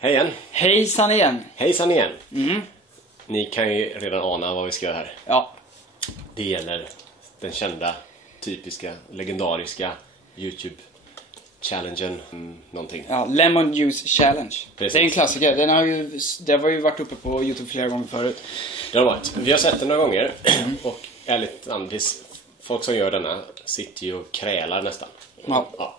Hej igen. Hejsan igen. Hejsan igen. Ni kan ju redan ana vad vi ska göra här. Ja. Det gäller den kända, typiska, legendariska YouTube-challengen. Någonting. Ja, Lemon Juice Challenge. Precis. Det är en klassiker. Den har ju varit uppe på YouTube flera gånger förut. Det har varit. Vi har sett den några gånger. Och ärligt talat, folk som gör denna sitter ju och krälar nästan. Ja.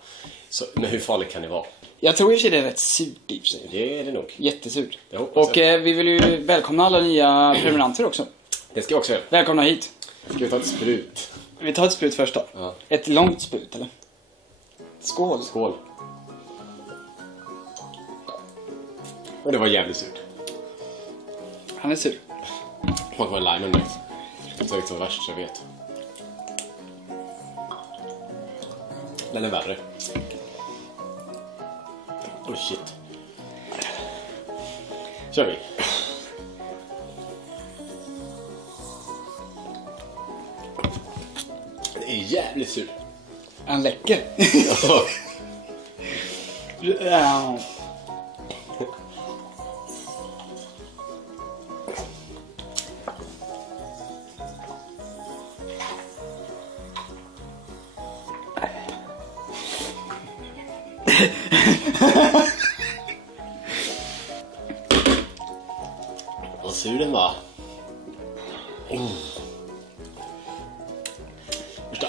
Så, men hur farligt kan det vara? Jag tror att det är rätt surt i sig. Det är det nog. Jättesurt. Och vi vill ju välkomna alla nya prenumeranter också. Det ska jag också göra. Välkomna hit. Ska vi ta ett sprut? Vi tar ett sprut först då. Ja. Ett långt sprut, eller? Skål. Skål. Och det var jävligt surt. Han är sur. Smakar med limen med. Det är säkert så värst jag vet. Den är värre. Oh shit. Kör vi. Det är jävligt sur. Han läcker. Ja. Ja. Vad sur den var. Första.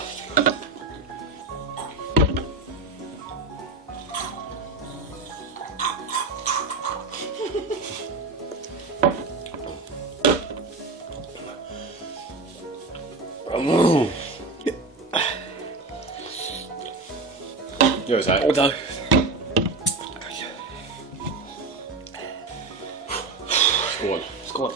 Gör vi så här. Och där. Skål. Skål.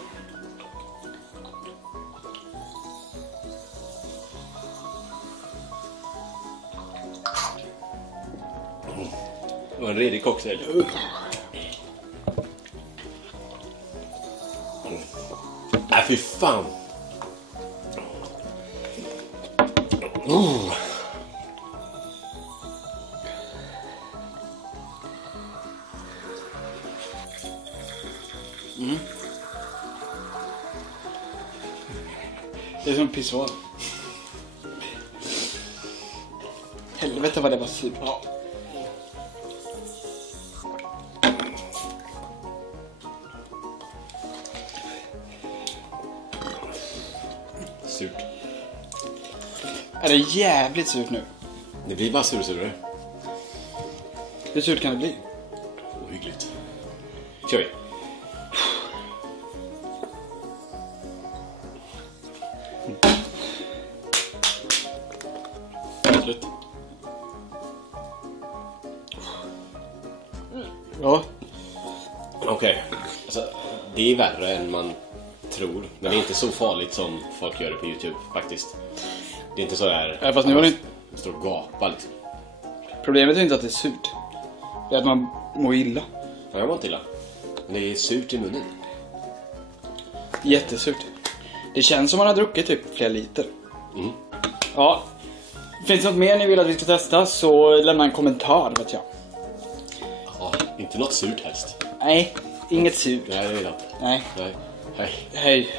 Det var en redig cocktail. Nej, fy fan. Det är som pissoar. Helvete vad det var surt. Ja. Surt. Är det jävligt surt nu? Det blir bara surare. Hur surt kan det bli? Ohyggligt. Kör vi. Slut. Ja. Okej. Alltså, det är värre än man tror. Men det är inte så farligt som folk gör det på YouTube faktiskt. Det är inte så där. Ja, fast nu har det... Står och gapar liksom. Problemet är inte att det är surt. Det är att man mår illa. Ja, jag mår inte illa. Men det är surt i munnen. Jättesurt. Det känns som man har druckit typ flera liter. Ja. Finns det något mer ni vill att vi ska testa så lämna en kommentar, vet jag. Ja, inte något surt helst. Nej, inget surt. Nej, det vill jag inte. Nej. Nej. Hej. Hej.